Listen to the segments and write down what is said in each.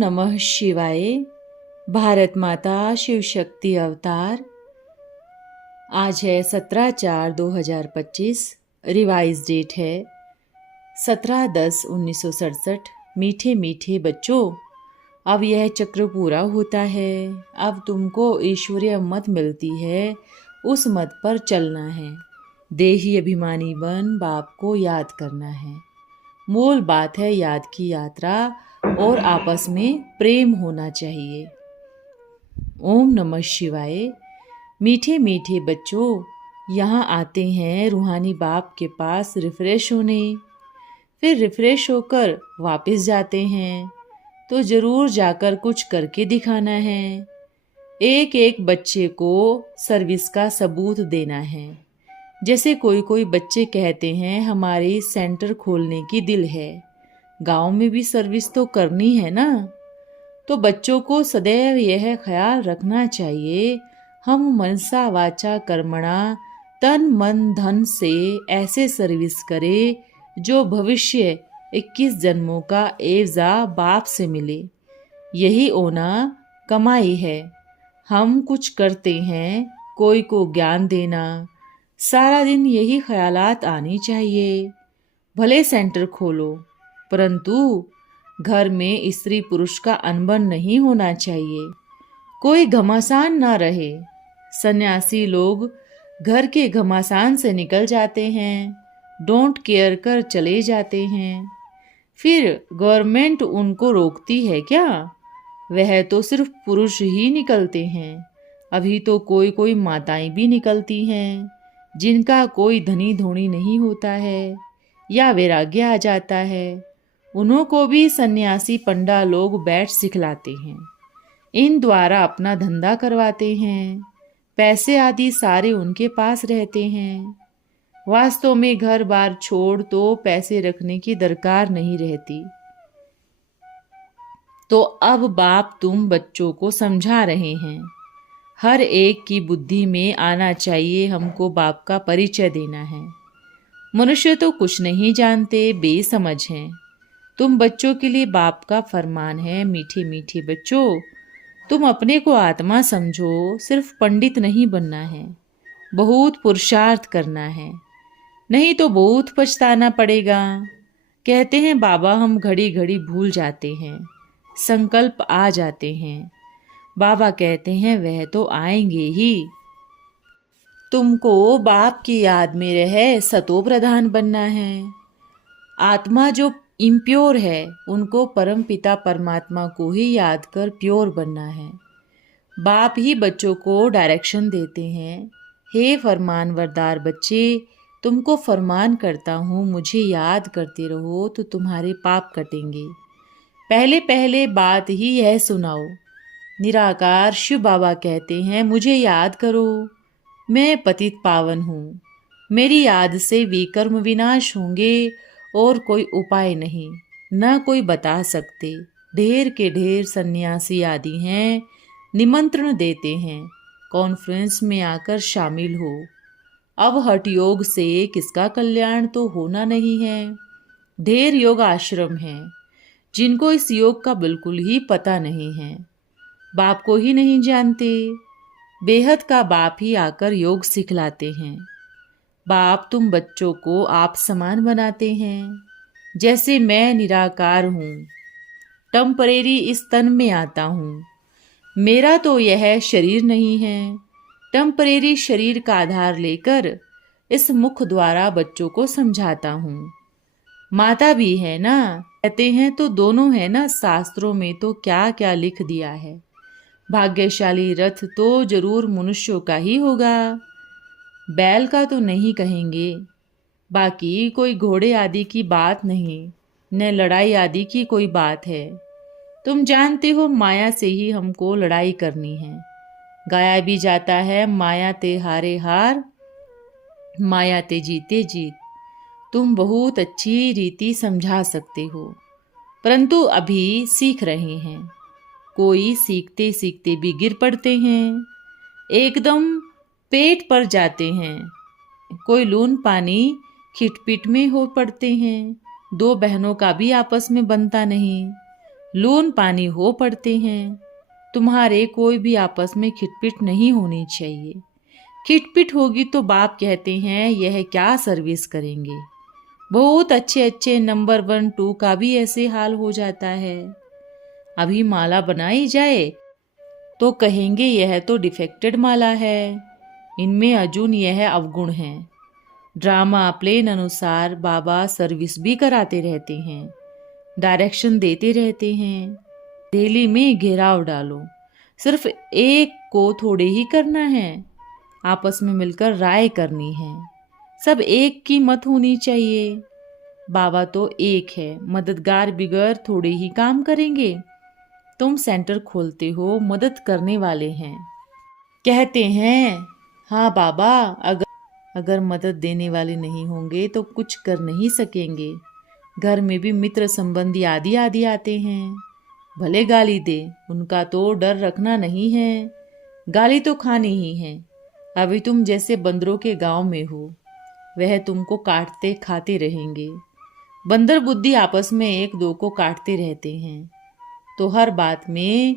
नमः शिवाय। भारत माता शिव शक्ति अवतार। आज है 17/4/2025। रिवाइज डेट है 17/10/1967। मीठे मीठे बच्चों, अब यह चक्र पूरा होता है। अब तुमको ईश्वरीय मत मिलती है, उस मत पर चलना है। देही अभिमानी बन बाप को याद करना है। मूल बात है याद की यात्रा और आपस में प्रेम होना चाहिए। ओम नमः शिवाय। मीठे मीठे बच्चों, यहाँ आते हैं रूहानी बाप के पास रिफ्रेश होने, फिर रिफ्रेश होकर वापस जाते हैं। तो ज़रूर जाकर कुछ करके दिखाना है। एक एक बच्चे को सर्विस का सबूत देना है। जैसे कोई कोई बच्चे कहते हैं हमारी सेंटर खोलने की दिल है, गांव में भी सर्विस तो करनी है ना। तो बच्चों को सदैव यह ख्याल रखना चाहिए, हम मनसा वाचा कर्मणा तन मन धन से ऐसे सर्विस करें जो भविष्य 21 जन्मों का एवजा बाप से मिले। यही ओना कमाई है। हम कुछ करते हैं, कोई को ज्ञान देना, सारा दिन यही ख्यालात आनी चाहिए। भले सेंटर खोलो, परंतु घर में स्त्री पुरुष का अनबन नहीं होना चाहिए। कोई घमासान ना रहे। सन्यासी लोग घर के घमासान से निकल जाते हैं, डोंट केयर कर चले जाते हैं। फिर गवर्नमेंट उनको रोकती है क्या? वह तो सिर्फ पुरुष ही निकलते हैं। अभी तो कोई कोई माताएं भी निकलती हैं, जिनका कोई धनी धोनी नहीं होता है या वैराग्य आ जाता है। उन्हों को भी सन्यासी पंडा लोग बैठ सिखलाते हैं। इन द्वारा अपना धंधा करवाते हैं। पैसे आदि सारे उनके पास रहते हैं। वास्तव में घर बार छोड़ तो पैसे रखने की दरकार नहीं रहती। तो अब बाप तुम बच्चों को समझा रहे हैं। हर एक की बुद्धि में आना चाहिए, हमको बाप का परिचय देना है। मनुष्य तो कुछ नहीं जानते, बेसमझ हैं। तुम बच्चों के लिए बाप का फरमान है, मीठे मीठे बच्चों, तुम अपने को आत्मा समझो। सिर्फ पंडित नहीं बनना है, बहुत पुरुषार्थ करना है, नहीं तो बहुत पछताना पड़ेगा। कहते हैं बाबा हम घड़ी घड़ी भूल जाते हैं, संकल्प आ जाते हैं। बाबा कहते हैं वह तो आएंगे ही। तुमको बाप की याद में रहे सतो प्रधान बनना है। आत्मा जो इम्प्योर है, उनको परम पिता परमात्मा को ही याद कर प्योर बनना है। बाप ही बच्चों को डायरेक्शन देते हैं। हे फरमानवरदार बच्चे, तुमको फरमान करता हूँ, मुझे याद करते रहो तो तुम्हारे पाप कटेंगे। पहले पहले बात ही यह सुनाओ। निराकार शिव बाबा कहते हैं मुझे याद करो, मैं पतित पावन हूँ। मेरी याद से विकर्म विनाश होंगे और कोई उपाय नहीं, न कोई बता सकते। ढेर के ढेर सन्यासी आदि हैं, निमंत्रण देते हैं कॉन्फ्रेंस में आकर शामिल हो। अब हठ योग से किसका कल्याण तो होना नहीं है। ढेर योग आश्रम हैं जिनको इस योग का बिल्कुल ही पता नहीं है, बाप को ही नहीं जानते। बेहद का बाप ही आकर योग सिखलाते हैं। बाप तुम बच्चों को आप समान बनाते हैं। जैसे मैं निराकार हूँ, टेम्परेरी इस तन में आता हूँ। मेरा तो यह शरीर नहीं है। टेम्परेरी शरीर का आधार लेकर इस मुख द्वारा बच्चों को समझाता हूँ। माता भी है ना, कहते हैं तो दोनों है ना। शास्त्रों में तो क्या क्या लिख दिया है। भाग्यशाली रथ तो जरूर मनुष्यों का ही होगा, बैल का तो नहीं कहेंगे। बाकी कोई घोड़े आदि की बात नहीं, न लड़ाई आदि की कोई बात है। तुम जानते हो माया से ही हमको लड़ाई करनी है। गाया भी जाता है माया ते हारे हार, माया ते जीते जीत। तुम बहुत अच्छी रीति समझा सकते हो, परंतु अभी सीख रहे हैं। कोई सीखते सीखते भी गिर पड़ते हैं, एकदम पेट पर जाते हैं। कोई लून पानी खिटपिट में हो पड़ते हैं। दो बहनों का भी आपस में बनता नहीं। लून पानी हो पड़ते हैं। तुम्हारे कोई भी आपस में खिटपिट नहीं होनी चाहिए। खिटपिट होगी तो बाप कहते हैं यह क्या सर्विस करेंगे। बहुत अच्छे अच्छे नंबर 1 2 का भी ऐसे हाल हो जाता है। अभी माला बनाई जाए तो कहेंगे यह तो डिफेक्टेड माला है, इनमें अर्जुन यह अवगुण है। ड्रामा प्लेन अनुसार बाबा सर्विस भी कराते रहते हैं, डायरेक्शन देते रहते हैं। दिल्ली में घेराव डालो, सिर्फ एक को थोड़े ही करना है, आपस में मिलकर राय करनी है। सब एक की मत होनी चाहिए। बाबा तो एक है, मददगार बिगैर थोड़े ही काम करेंगे। तुम सेंटर खोलते हो, मदद करने वाले हैं। कहते हैं हाँ बाबा, अगर मदद देने वाले नहीं होंगे तो कुछ कर नहीं सकेंगे। घर में भी मित्र संबंधी आदि आदि आते हैं, भले गाली दे, उनका तो डर रखना नहीं है, गाली तो खानी ही है। अभी तुम जैसे बंदरों के गांव में हो, वह तुमको काटते खाते रहेंगे। बंदर बुद्धि आपस में एक दो को काटते रहते हैं, तो हर बात में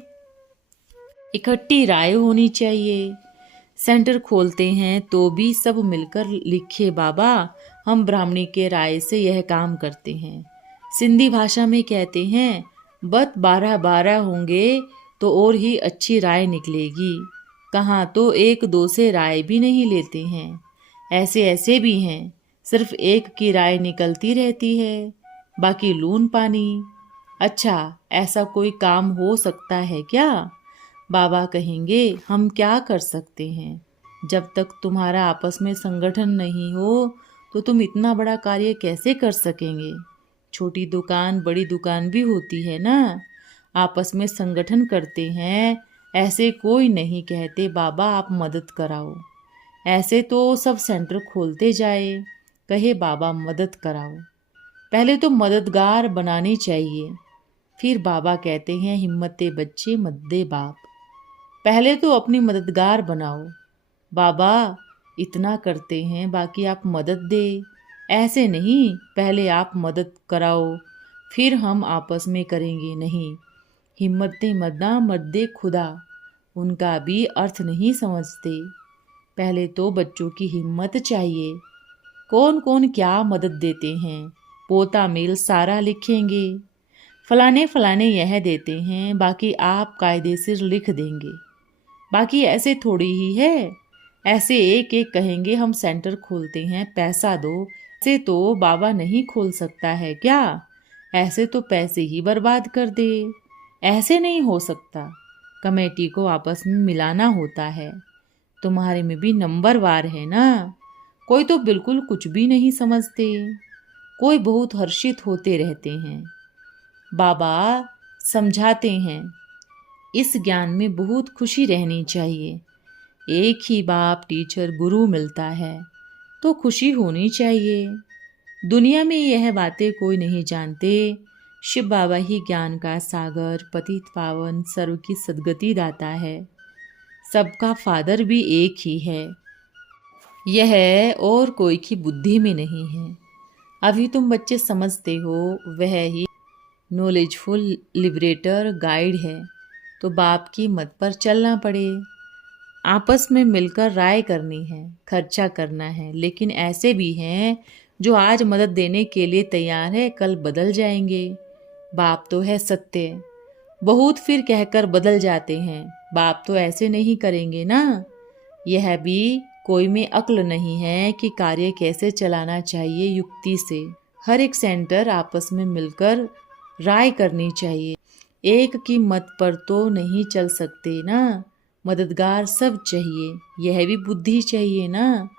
इकट्ठी राय होनी चाहिए। सेंटर खोलते हैं तो भी सब मिलकर लिखे बाबा हम ब्राह्मणी के राय से यह काम करते हैं। सिंधी भाषा में कहते हैं बत 12-12 होंगे तो और ही अच्छी राय निकलेगी। कहाँ तो एक दो से राय भी नहीं लेते हैं, ऐसे ऐसे भी हैं, सिर्फ एक की राय निकलती रहती है, बाकी लून पानी। अच्छा, ऐसा कोई काम हो सकता है क्या? बाबा कहेंगे हम क्या कर सकते हैं। जब तक तुम्हारा आपस में संगठन नहीं हो तो तुम इतना बड़ा कार्य कैसे कर सकेंगे। छोटी दुकान बड़ी दुकान भी होती है ना, आपस में संगठन करते हैं। ऐसे कोई नहीं कहते बाबा आप मदद कराओ, ऐसे तो सब सेंटर खोलते जाए, कहे बाबा मदद कराओ। पहले तो मददगार बनानी चाहिए, फिर बाबा कहते हैं हिम्मते बच्चे मत दे बाप। पहले तो अपनी मददगार बनाओ। बाबा इतना करते हैं, बाकी आप मदद दे, ऐसे नहीं पहले आप मदद कराओ फिर हम आपस में करेंगे। नहीं, हिम्मतें मदना मत दे खुदा, उनका भी अर्थ नहीं समझते। पहले तो बच्चों की हिम्मत चाहिए। कौन कौन क्या मदद देते हैं, पोता मेल सारा लिखेंगे। फलाने फलाने यह देते हैं, बाकी आप कायदे से लिख देंगे। बाकी ऐसे थोड़ी ही है, ऐसे एक एक कहेंगे हम सेंटर खोलते हैं पैसा दो। ऐसे तो बाबा नहीं खोल सकता है क्या? ऐसे तो पैसे ही बर्बाद कर दे। ऐसे नहीं हो सकता, कमेटी को आपस में मिलाना होता है। तुम्हारे में भी नंबरवार है ना, कोई तो बिल्कुल कुछ भी नहीं समझते, कोई बहुत हर्षित होते रहते हैं। बाबा समझाते हैं इस ज्ञान में बहुत खुशी रहनी चाहिए। एक ही बाप टीचर गुरु मिलता है तो खुशी होनी चाहिए। दुनिया में यह बातें कोई नहीं जानते। शिव बाबा ही ज्ञान का सागर, पतित पावन, सर्व की सद्गति दाता है। सबका फादर भी एक ही है, यह और कोई की बुद्धि में नहीं है। अभी तुम बच्चे समझते हो, वह ही नॉलेजफुल लिबरेटर गाइड है। तो बाप की मत पर चलना पड़े, आपस में मिलकर राय करनी है, खर्चा करना है। लेकिन ऐसे भी हैं जो आज मदद देने के लिए तैयार है, कल बदल जाएंगे। बाप तो है सत्य, बहुत फिर कहकर बदल जाते हैं। बाप तो ऐसे नहीं करेंगे ना। यह भी कोई में अक्ल नहीं है कि कार्य कैसे चलाना चाहिए युक्ति से। हर एक सेंटर आपस में मिलकर राय करनी चाहिए। एक की मत पर तो नहीं चल सकते ना, मददगार सब चाहिए, यह भी बुद्धि चाहिए ना।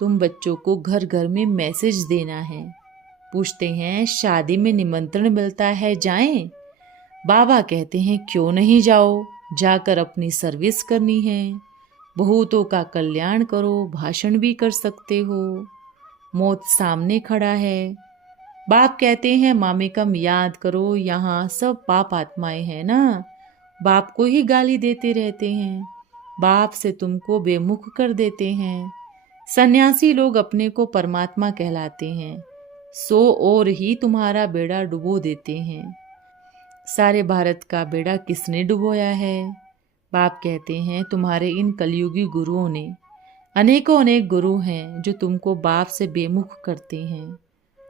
तुम बच्चों को घर घर में मैसेज देना है, पूछते हैं शादी में निमंत्रण मिलता है जाएं? बाबा कहते हैं क्यों नहीं जाओ, जाकर अपनी सर्विस करनी है। बहुतों का कल्याण करो, भाषण भी कर सकते हो। मौत सामने खड़ा है। बाप कहते हैं मामे कम याद करो, यहाँ सब पाप आत्माएं हैं ना। बाप को ही गाली देते रहते हैं, बाप से तुमको बेमुख कर देते हैं। सन्यासी लोग अपने को परमात्मा कहलाते हैं, सो और ही तुम्हारा बेड़ा डुबो देते हैं। सारे भारत का बेड़ा किसने डुबोया है? बाप कहते हैं तुम्हारे इन कलयुगी गुरुओं ने। अनेकों अनेक गुरु हैं जो तुमको बाप से बेमुख करते हैं।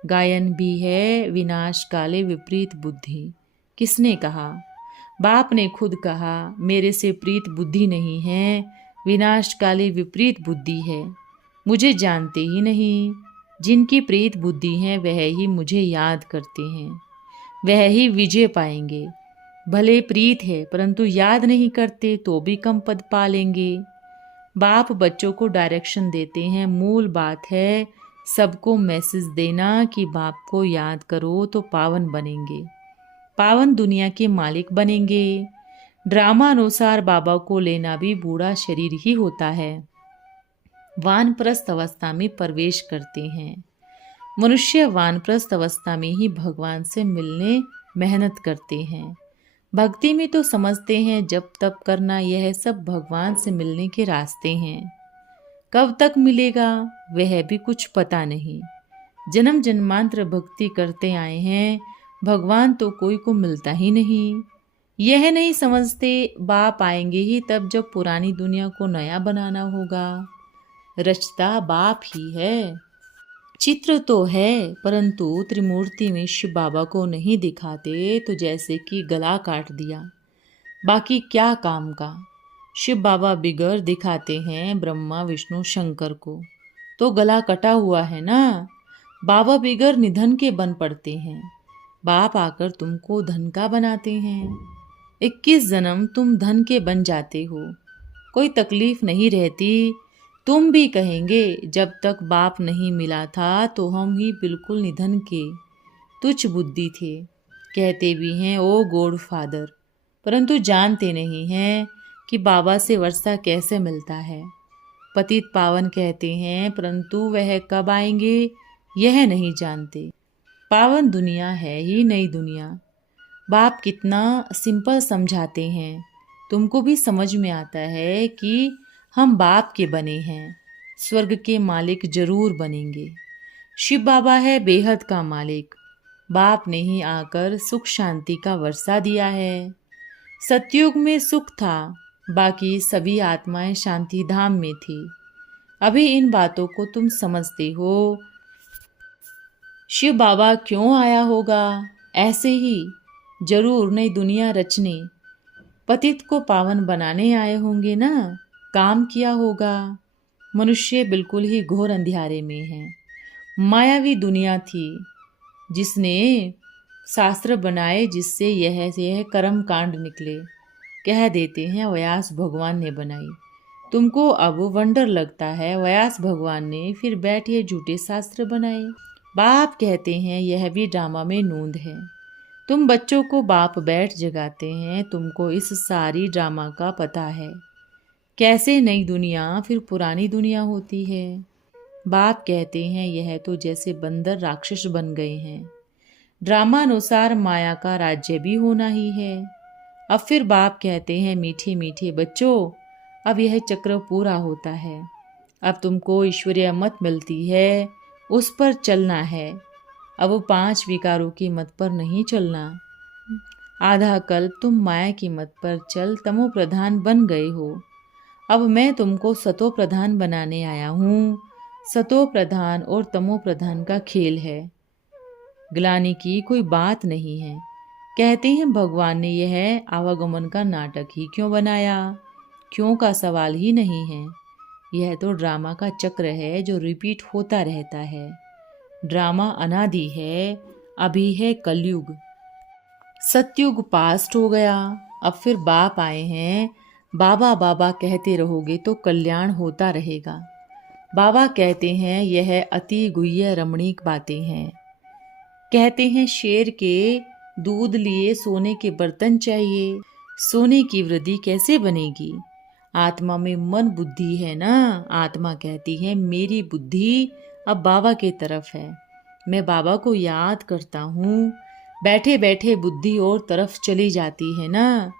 गायन भी है विनाश काले विपरीत बुद्धि। किसने कहा? बाप ने खुद कहा मेरे से प्रीत बुद्धि नहीं है, विनाश काले विपरीत बुद्धि है। मुझे जानते ही नहीं। जिनकी प्रीत बुद्धि है वह ही मुझे याद करते हैं, वह ही विजय पाएंगे। भले प्रीत है परंतु याद नहीं करते तो भी कम पद पा लेंगे। बाप बच्चों को डायरेक्शन देते हैं। मूल बात है सबको मैसेज देना कि बाप को याद करो तो पावन बनेंगे, पावन दुनिया के मालिक बनेंगे। ड्रामा अनुसार बाबा को लेना भी बूढ़ा शरीर ही होता है। वानप्रस्थ अवस्था में प्रवेश करते हैं। मनुष्य वानप्रस्थ अवस्था में ही भगवान से मिलने मेहनत करते हैं। भक्ति में तो समझते हैं जब तप करना, यह सब भगवान से मिलने के रास्ते हैं। कब तक मिलेगा वह भी कुछ पता नहीं। जन्म जन्मांतर भक्ति करते आए हैं, भगवान तो कोई को मिलता ही नहीं। यह नहीं समझते बाप आएंगे ही तब जब पुरानी दुनिया को नया बनाना होगा। रचता बाप ही है। चित्र तो है परंतु त्रिमूर्ति में शिव बाबा को नहीं दिखाते, तो जैसे कि गला काट दिया, बाकी क्या काम का। शिव बाबा बिगर दिखाते हैं ब्रह्मा विष्णु शंकर को, तो गला कटा हुआ है ना। बाबा बिगर निधन के बन पड़ते हैं, बाप आकर तुमको धन का बनाते हैं। 21 जन्म तुम धन के बन जाते हो, कोई तकलीफ नहीं रहती। तुम भी कहेंगे जब तक बाप नहीं मिला था तो हम ही बिल्कुल निधन के तुच्छ बुद्धि थे। कहते भी हैं ओ गॉड फादर, परंतु जानते नहीं हैं कि बाबा से वर्षा कैसे मिलता है। पतित पावन कहते हैं परंतु वह कब आएंगे यह नहीं जानते। पावन दुनिया है ही नई दुनिया। बाप कितना सिंपल समझाते हैं, तुमको भी समझ में आता है कि हम बाप के बने हैं, स्वर्ग के मालिक जरूर बनेंगे। शिव बाबा है बेहद का मालिक। बाप ने ही आकर सुख शांति का वर्षा दिया है। सतयुग में सुख था, बाकी सभी आत्माएं शांति धाम में थी। अभी इन बातों को तुम समझते हो। शिव बाबा क्यों आया होगा? ऐसे ही जरूर नई दुनिया रचने, पतित को पावन बनाने आए होंगे ना। काम किया होगा। मनुष्य बिल्कुल ही घोर अंधियारे में है। मायावी दुनिया थी जिसने शास्त्र बनाए, जिससे यह कर्म कांड निकले। कह देते हैं व्यास भगवान ने बनाई। तुमको अब वंडर लगता है व्यास भगवान ने फिर बैठे झूठे शास्त्र बनाए। बाप कहते हैं यह भी ड्रामा में नूंद है। तुम बच्चों को बाप बैठ जगाते हैं, तुमको इस सारी ड्रामा का पता है। कैसे नई दुनिया फिर पुरानी दुनिया होती है। बाप कहते हैं यह तो जैसे बंदर राक्षस बन गए हैं। ड्रामा अनुसार माया का राज्य भी होना ही है। अब फिर बाप कहते हैं मीठे मीठे बच्चों, अब यह चक्र पूरा होता है। अब तुमको ईश्वरीय मत मिलती है, उस पर चलना है। अब 5 विकारों की मत पर नहीं चलना। आधा कल्प तुम माया की मत पर चल तमो प्रधान बन गए हो। अब मैं तुमको सतो प्रधान बनाने आया हूँ। सतो प्रधान और तमो प्रधान का खेल है, ग्लानि की कोई बात नहीं है। कहते हैं भगवान ने यह आवागमन का नाटक ही क्यों बनाया, क्यों का सवाल ही नहीं है। यह तो ड्रामा का चक्र है जो रिपीट होता रहता है। ड्रामा अनादि है, अभी है कलयुग। सतयुग पास्ट हो गया, अब फिर बाप आए हैं। बाबा बाबा कहते रहोगे तो कल्याण होता रहेगा। बाबा कहते हैं यह अति गुह्य रमणीक बातें हैं। कहते हैं शेर के दूध लिए सोने के बर्तन चाहिए। सोने की वृद्धि कैसे बनेगी? आत्मा में मन बुद्धि है ना। आत्मा कहती है मेरी बुद्धि अब बाबा की तरफ है, मैं बाबा को याद करता हूँ। बैठे बैठे बुद्धि और तरफ चली जाती है ना।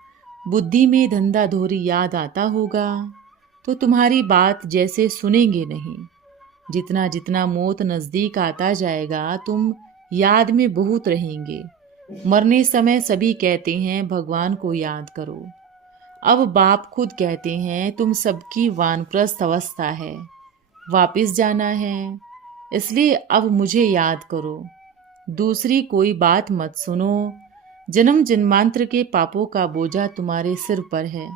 बुद्धि में धंधा धोरी याद आता होगा तो तुम्हारी बात जैसे सुनेंगे नहीं। जितना जितना मौत नज़दीक आता जाएगा तुम याद में बहुत रहेंगे। मरने समय सभी कहते हैं भगवान को याद करो। अब बाप खुद कहते हैं तुम सबकी वानप्रस्थ अवस्था है, वापिस जाना है, इसलिए अब मुझे याद करो। दूसरी कोई बात मत सुनो। जन्म जन्मांतर के पापों का बोझा तुम्हारे सिर पर है।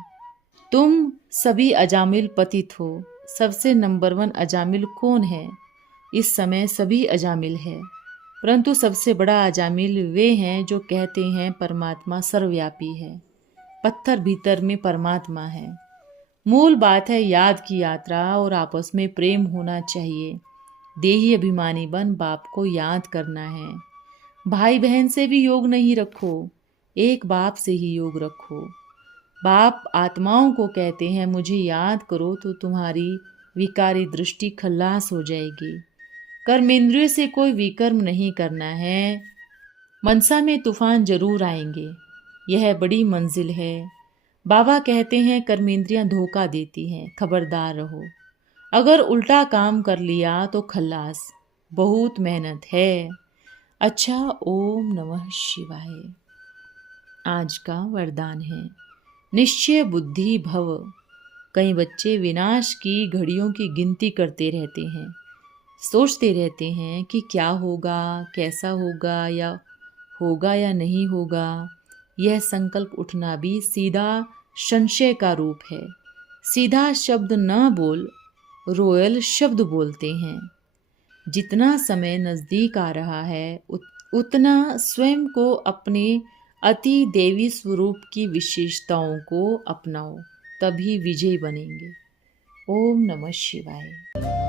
तुम सभी अजामिल पतित हो। सबसे नंबर 1 अजामिल कौन है? इस समय सभी अजामिल है, परंतु सबसे बड़ा अजामिल वे हैं जो कहते हैं परमात्मा सर्वव्यापी है, पत्थर भीतर में परमात्मा है। मूल बात है याद की यात्रा और आपस में प्रेम होना चाहिए। देही अभिमानी बन बाप को याद करना है। भाई बहन से भी योग नहीं रखो, एक बाप से ही योग रखो। बाप आत्माओं को कहते हैं मुझे याद करो तो तुम्हारी विकारी दृष्टि खल्लास हो जाएगी। कर्मेंद्रियों से कोई विकर्म नहीं करना है। मनसा में तूफान जरूर आएंगे, यह बड़ी मंजिल है। बाबा कहते हैं कर्मेंद्रियां धोखा देती हैं, खबरदार रहो। अगर उल्टा काम कर लिया तो खल्लास, बहुत मेहनत है। अच्छा, ओम नमः शिवाय। आज का वरदान है निश्चय बुद्धि भव। कई बच्चे विनाश की घड़ियों की गिनती करते रहते हैं, सोचते रहते हैं कि क्या होगा, कैसा होगा या नहीं होगा। यह संकल्प उठना भी सीधा संशय का रूप है। सीधा शब्द न बोल, रोयल शब्द बोलते हैं। जितना समय नज़दीक आ रहा है उतना स्वयं को अपने अति देवी स्वरूप की विशेषताओं को अपनाओ, तभी विजयी बनेंगे। ओम नमः शिवाय।